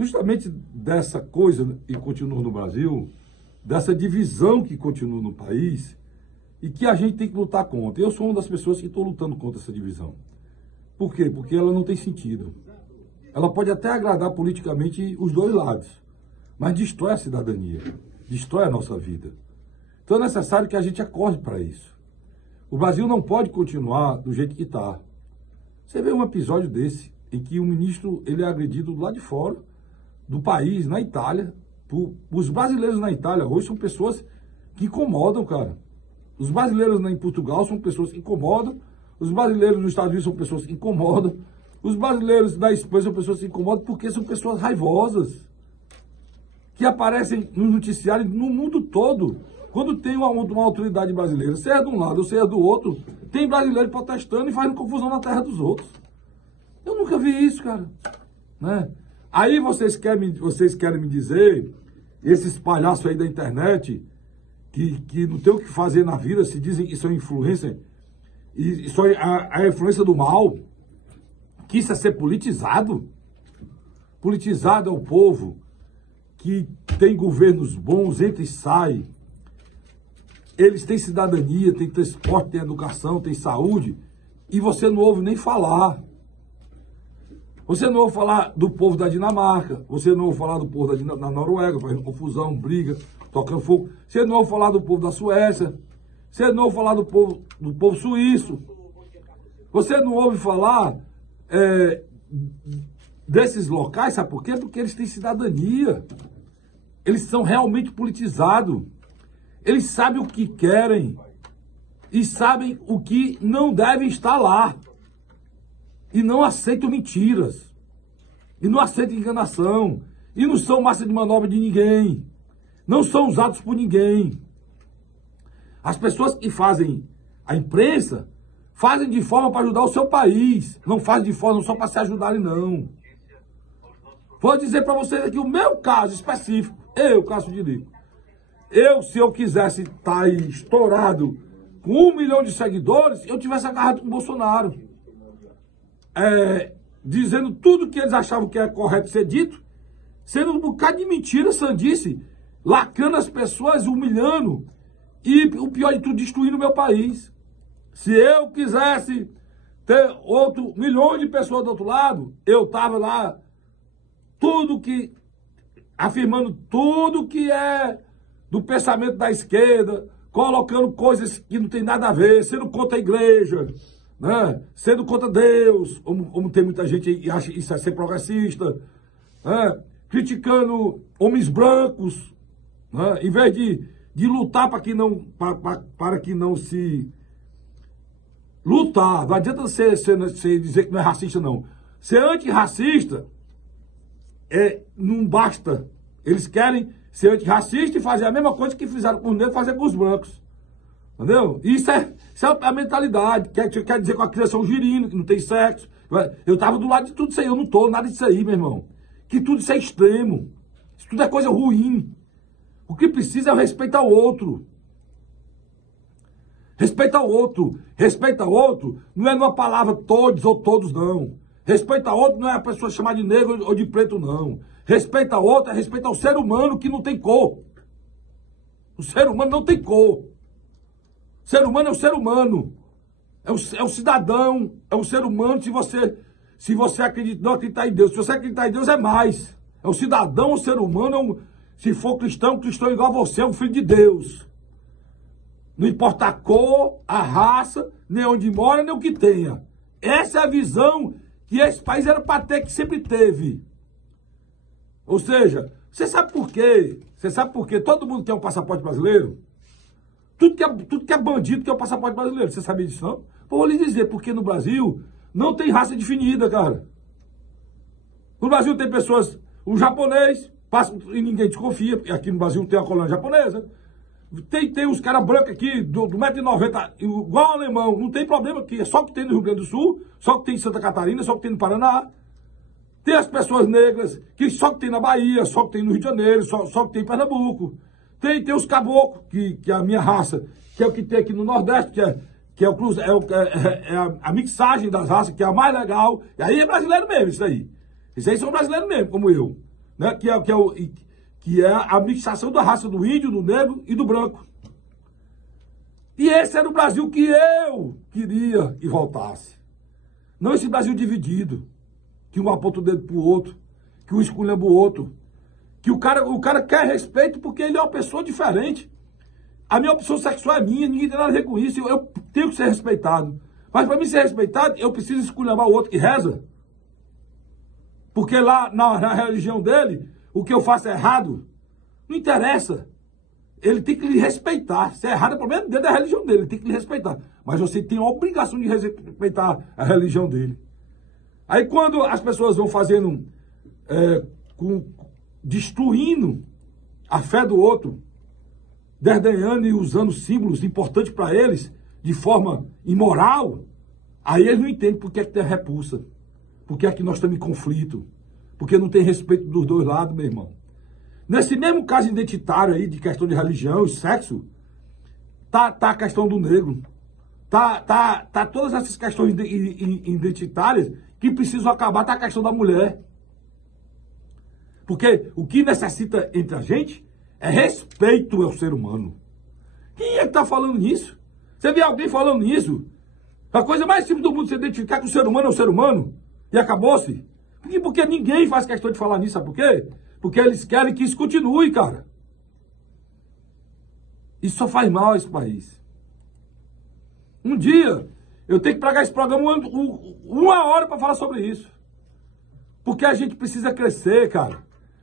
justamente dessa coisa que continua no Brasil, dessa divisão que continua no país e que a gente tem que lutar contra. Eu sou uma das pessoas que estou lutando contra essa divisão. Por quê? Porque ela não tem sentido. Ela pode até agradar politicamente os dois lados, mas destrói a cidadania, destrói a nossa vida. Então é necessário que a gente acorde para isso. O Brasil não pode continuar do jeito que está. Você vê um episódio desse, em que o ministro ele é agredido lá de fora do país, na Itália. Os brasileiros na Itália hoje são pessoas que incomodam, cara. Os brasileiros em Portugal são pessoas que incomodam. Os brasileiros nos Estados Unidos são pessoas que incomodam. Os brasileiros da Espanha são pessoas que incomodam porque são pessoas raivosas, que aparecem no noticiário no mundo todo. Quando tem uma autoridade brasileira, seja de um lado ou seja do outro, tem brasileiro protestando e fazendo confusão na terra dos outros. Eu nunca vi isso, cara. Né? Aí vocês querem me dizer, esses palhaços aí da internet, que não tem o que fazer na vida, se dizem que são influência, e só a influência do mal, que isso é ser politizado? Politizado é o povo que tem governos bons, entra e sai. Eles têm cidadania, têm transporte, têm educação, têm saúde, e você não ouve nem falar. Você não ouve falar do povo da Dinamarca, você não ouve falar do povo da Noruega, fazendo confusão, briga, tocando fogo. Você não ouve falar do povo da Suécia, você não ouve falar do povo suíço. Você não ouve falar desses locais, sabe por quê? Porque eles têm cidadania. Eles são realmente politizados. Eles sabem o que querem e sabem o que não devem estar lá. E não aceitam mentiras. E não aceitam enganação. E não são massa de manobra de ninguém. Não são usados por ninguém. As pessoas que fazem a imprensa fazem de forma para ajudar o seu país. Não fazem de forma só para se ajudarem, não. Vou dizer para vocês aqui o meu caso específico. Eu, Cássio de Lico. Se eu quisesse estar aí estourado com 1 milhão de seguidores, eu tivesse agarrado com o Bolsonaro. Dizendo tudo que eles achavam que era correto ser dito, sendo um bocado de mentira, sandice, lacrando as pessoas, humilhando, e o pior de tudo, destruindo o meu país. Se eu quisesse ter milhões de pessoas do outro lado, eu estava lá, afirmando tudo que é do pensamento da esquerda, colocando coisas que não tem nada a ver, sendo contra a igreja, né? Sendo contra Deus, como tem muita gente que acha isso é ser progressista, né? Criticando homens brancos, né? Em vez de lutar para que não se lutar. Não adianta você dizer que não é racista, não. Ser antirracista não basta. Eles querem ser antirracista e fazer a mesma coisa que fizeram com os negros, fazer com os brancos. Entendeu? Isso é a mentalidade. Quer dizer com a criação girina, que não tem sexo. Eu estava do lado de tudo isso aí. Eu não estou nada disso aí, meu irmão. Que tudo isso é extremo. Isso tudo é coisa ruim. O que precisa é o respeito ao outro. Respeito ao outro. Respeito ao outro não é numa palavra todos ou todos, não. Respeito ao outro não é a pessoa chamar de negro ou de preto, não. Respeito ao outro é respeito ao ser humano que não tem cor. O ser humano não tem cor. O ser humano é o ser humano. É o cidadão, é o ser humano. Se você não acreditar em Deus, se você acreditar em Deus é mais. É o cidadão, o ser humano, se for cristão igual a você, é um filho de Deus. Não importa a cor, a raça, nem onde mora, nem o que tenha. Essa é a visão que esse país era para ter, que sempre teve. Ou seja, você sabe por quê? Você sabe por quê? Todo mundo quer um passaporte brasileiro? Tudo que é bandido quer um passaporte brasileiro. Você sabia disso, não? Vou lhe dizer, porque no Brasil não tem raça definida, cara. No Brasil tem pessoas, o japonês, passa e ninguém desconfia, porque aqui no Brasil tem a colônia japonesa. Tem os caras brancos aqui, do 1,90m, igual alemão, não tem problema, que é só que tem no Rio Grande do Sul, só que tem em Santa Catarina, só que tem no Paraná. Tem as pessoas negras, que só que tem na Bahia, só que tem no Rio de Janeiro, só que tem em Pernambuco. Tem os caboclos, que é a minha raça, que é o que tem aqui no Nordeste, que é a mixagem das raças, que é a mais legal. E aí é brasileiro mesmo, isso aí. Isso aí são brasileiros mesmo, como eu. né? Que é a mixação da raça do índio, do negro e do branco. E esse era o Brasil que eu queria que voltasse. Não esse Brasil dividido, que um aponta o dedo pro outro, que um esculhamba o outro, que o cara quer respeito porque ele é uma pessoa diferente. A minha opção sexual é minha, ninguém tem nada a ver com isso, eu tenho que ser respeitado. Mas para mim ser respeitado, eu preciso esculhambar o outro que reza. Porque lá na religião dele, o que eu faço é errado. Não interessa. Ele tem que lhe respeitar. Se é errado, é problema dele, é a religião dele. Ele tem que lhe respeitar. Mas você tem a obrigação de respeitar a religião dele. Aí quando as pessoas vão fazendo, destruindo a fé do outro, desdenhando e usando símbolos importantes para eles, de forma imoral, aí eles não entendem por que é que tem repulsa. Por que é que nós estamos em conflito. Porque não tem respeito dos dois lados, meu irmão. Nesse mesmo caso identitário aí, de questão de religião e sexo, tá a questão do negro. Tá todas essas questões identitárias que precisam acabar, tá a questão da mulher. Porque o que necessita entre a gente é respeito ao ser humano. Quem é que tá falando nisso? Você vê alguém falando nisso? A coisa mais simples do mundo é você identificar que o ser humano é o ser humano. E acabou-se. Porque ninguém faz questão de falar nisso, sabe por quê? Porque eles querem que isso continue, cara. Isso só faz mal a esse país. Um dia, eu tenho que pregar esse programa uma hora para falar sobre isso. Porque a gente precisa crescer, cara.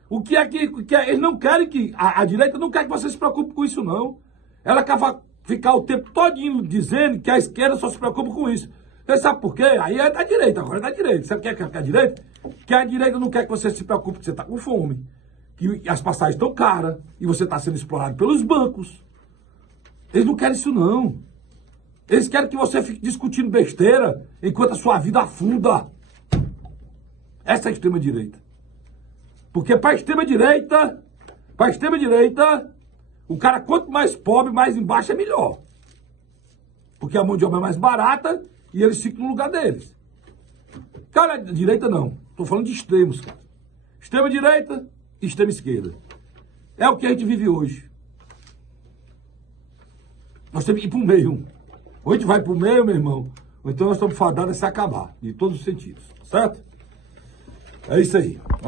O que é que eles não querem que... A direita não quer que você se preocupe com isso, não. Ela quer ficar o tempo todinho dizendo que a esquerda só se preocupa com isso. Você sabe por quê? Aí é da direita, agora é da direita. Sabe o que é a direita? Que a direita não quer que você se preocupe, que você está com fome. Que as passagens estão caras e você está sendo explorado pelos bancos. Eles não querem isso, não. Eles querem que você fique discutindo besteira enquanto a sua vida afunda. Essa é a extrema-direita. Porque para a extrema-direita, o cara quanto mais pobre, mais embaixo é melhor. Porque a mão de obra é mais barata e eles ficam no lugar deles. Cara, direita não. Estou falando de extremos, cara. Extrema-direita e extrema-esquerda. É o que a gente vive hoje. Nós temos que ir para o meio. Ou a gente vai para o meio, meu irmão, ou então nós estamos fadados a se acabar, de todos os sentidos. Certo? É isso aí. Vamos